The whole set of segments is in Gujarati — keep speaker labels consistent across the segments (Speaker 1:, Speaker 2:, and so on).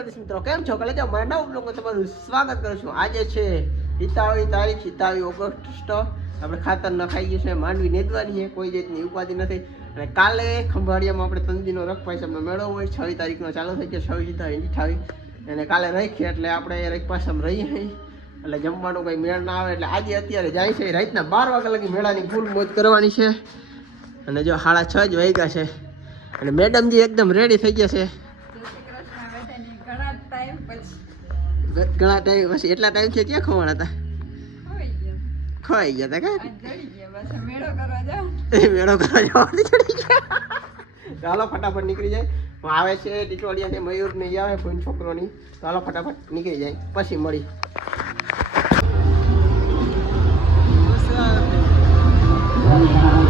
Speaker 1: દ્વારકાધીશ મિત્રો કેમ છો? કાલે મારા નવ બ્લોગમાં તમારું સ્વાગત કરું છું. આજે છે હિતાવી તારીખ હિતાવી ઓગસ્ટ. આપણે ખાતર નખાઈ ખાઈ ગયું છે માંડવી નેદવાની છે, કોઈ જાતની ઉપાધિ નથી. અને કાલે ખંભાળિયામાં આપણે તંદીનો રખપાસમનો મેળો હોય. છવી તારીખનો ચાલુ થઈ ગયો છવી હિતાવી હિઠાવી અને કાલે રાખીએ એટલે આપણે રખપાસમ રહીએ એટલે જમવાનું કંઈ મેળ ના આવે, એટલે આજે અત્યારે જાય છે. રાતના બાર વાગ્યા લગી મેળાની ફૂલ મોજ કરવાની છે. અને જો સાડા છ જ વાગ્યા છે. અને મેડમજી એકદમ રેડી થઈ ગયા છે.
Speaker 2: ઘણા ટાઈમ પછી
Speaker 1: એટલા ટાઈમ છે ક્યાં ખવાણ હતા ખવાઈ ગયા હતા
Speaker 2: ગયા મેળો કરવા
Speaker 1: જાવ મેળો કરવા જવાની ચાલો ફટાફટ નીકળી જાય. હું આવે છે ટીટોળિયા ને મયુર નહીં આવે કોઈ છોકરોની. ચાલો ફટાફટ નીકળી જાય. પછી મળી.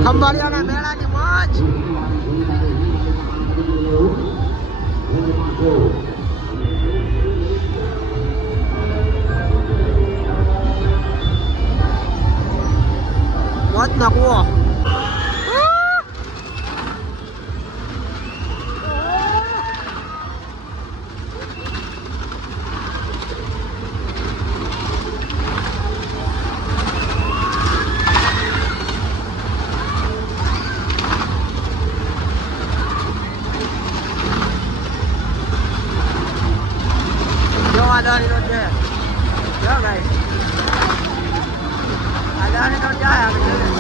Speaker 1: ખંભાળિયાના મેળાની મોજ. મોજના કૂવો જો આ દાણી રોડ છે જો ભાઈ આ દાણી રોડ જાય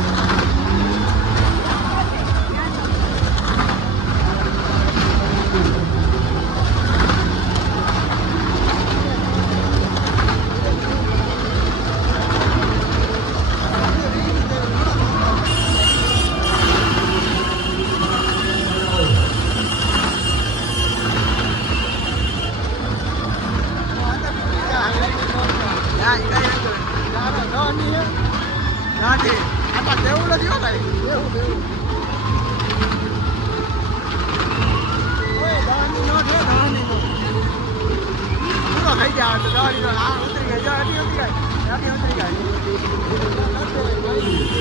Speaker 1: દેવું નથી હો કાંઈ. પૂરો થઈ જાય તો દાણીનો આ ઉતરી ગઈ, ઉતરી ગઈ, ઉતરી ગઈ.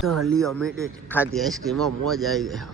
Speaker 1: તો હલી અમે ખાધી આઈસ્ક્રીમમાં મોજ આવી ગઈ.